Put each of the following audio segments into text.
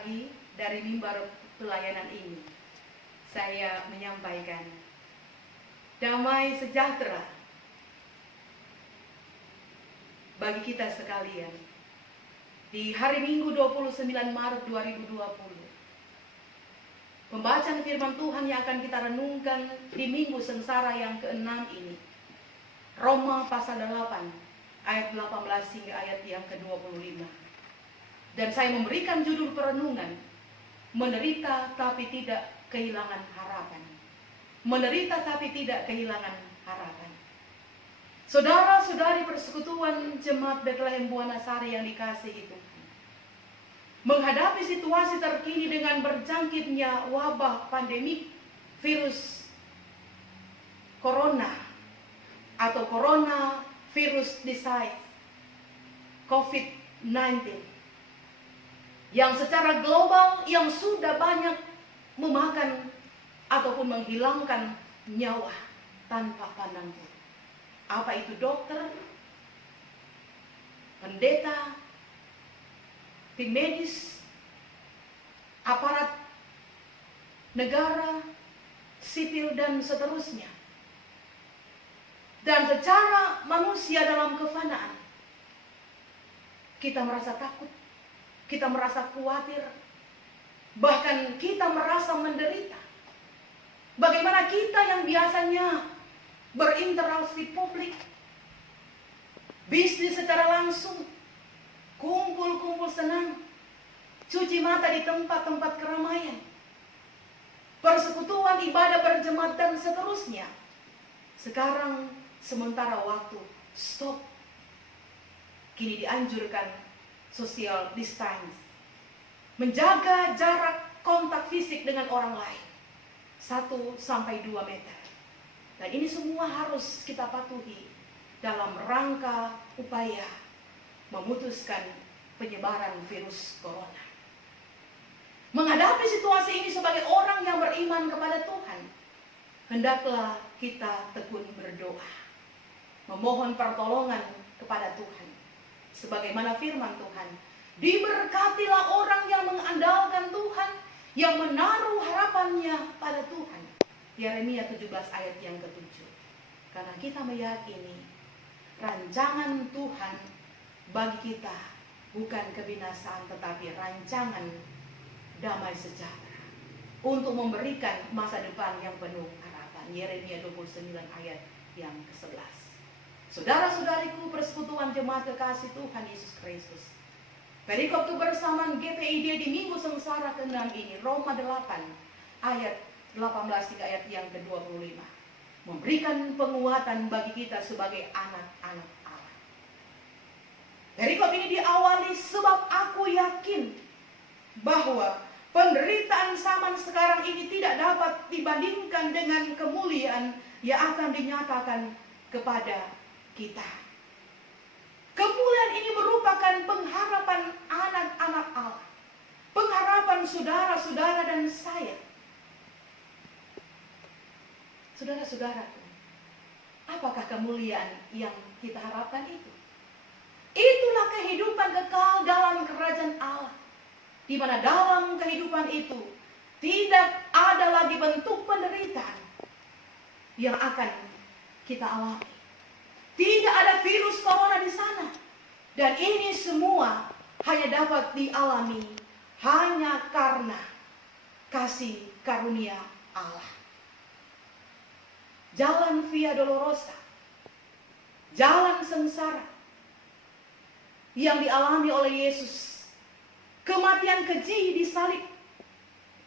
pagi dari mimbar pelayanan ini saya menyampaikan damai sejahtera bagi kita sekalian di hari Minggu 29 Maret 2020. Pembacaan firman Tuhan yang akan kita renungkan di Minggu Sengsara yang ke-6 ini, Roma pasal 8 ayat 18 hingga ayat yang ke-25. Dan saya memberikan judul perenungan, menderita tapi tidak kehilangan harapan. Menderita tapi tidak kehilangan harapan. Saudara-saudari persekutuan Jemaat Betlehem Buanasari yang dikasihi Tuhan, menghadapi situasi terkini dengan berjangkitnya wabah pandemik virus corona atau coronavirus disease COVID-19 yang secara global yang sudah banyak memakan ataupun menghilangkan nyawa tanpa pandang bulu. Apa itu dokter, pendeta, tim medis, aparat negara, sipil, dan seterusnya. Dan secara manusia dalam kefanaan, kita merasa takut, kita merasa khawatir, bahkan kita merasa menderita. Bagaimana kita yang biasanya berinteraksi publik, bisnis secara langsung, kumpul-kumpul senang, cuci mata di tempat-tempat keramaian, persekutuan ibadah berjemaat dan seterusnya. Sekarang sementara waktu stop. Kini dianjurkan social distance, menjaga jarak kontak fisik dengan orang lain 1-2 meter. Dan ini semua harus kita patuhi dalam rangka upaya memutuskan penyebaran virus corona. Menghadapi situasi ini sebagai orang yang beriman kepada Tuhan, hendaklah kita tekun berdoa, memohon pertolongan kepada Tuhan. Sebagaimana firman Tuhan, diberkatilah orang yang mengandalkan Tuhan, yang menaruh harapannya pada Tuhan. Yeremia 17 ayat yang ke-7. Karena kita meyakini rancangan Tuhan bagi kita bukan kebinasaan, tetapi rancangan damai sejahtera untuk memberikan masa depan yang penuh harapan. Yeremia 29 ayat yang ke-11. Saudara-saudariku persekutuan jemaat kekasih Tuhan Yesus Kristus, perikop kebersamaan GPID di Minggu Sengsara ke-6 ini, Roma 8 ayat 18 hingga ayat yang ke-25, memberikan penguatan bagi kita sebagai anak-anak Allah. Perikop ini diawali, sebab aku yakin bahwa penderitaan zaman sekarang ini tidak dapat dibandingkan dengan kemuliaan yang akan dinyatakan kepada kita. Kemuliaan ini merupakan pengharapan anak-anak Allah, pengharapan saudara-saudara dan saya. Saudara-saudaraku, apakah kemuliaan yang kita harapkan itu? Itulah kehidupan kekal dalam kerajaan Allah, di mana dalam kehidupan itu tidak ada lagi bentuk penderitaan yang akan kita alami. Tidak ada virus corona di sana. Dan ini semua hanya dapat dialami hanya karena kasih karunia Allah. Jalan Via Dolorosa, jalan sengsara yang dialami oleh Yesus, kematian keji di salib,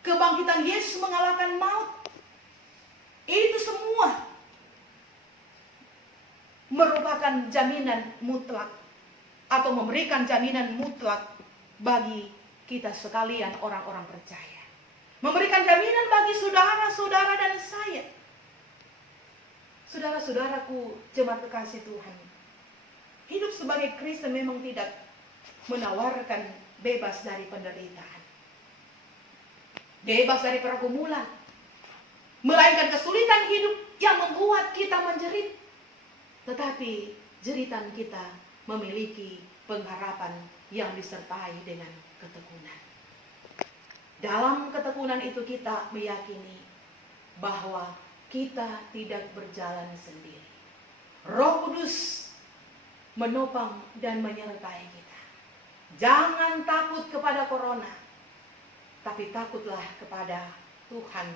kebangkitan Yesus mengalahkan maut, itu semua merupakan jaminan mutlak atau memberikan jaminan mutlak bagi kita sekalian orang-orang percaya. Memberikan jaminan bagi saudara-saudara dan saya. Saudara-saudaraku jemaat kekasih Tuhan, hidup sebagai Kristen memang tidak menawarkan bebas dari penderitaan, bebas dari pergumulan, melainkan kesulitan hidup yang membuat kita menjerit. Tetapi jeritan kita memiliki pengharapan yang disertai dengan ketekunan. Dalam ketekunan itu kita meyakini bahwa kita tidak berjalan sendiri. Roh Kudus menopang dan menyertai kita. Jangan takut kepada corona, tapi takutlah kepada Tuhan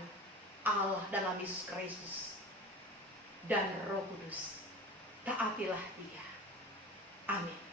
Allah dalam Yesus Kristus dan Roh Kudus. Taatilah Dia. Amin.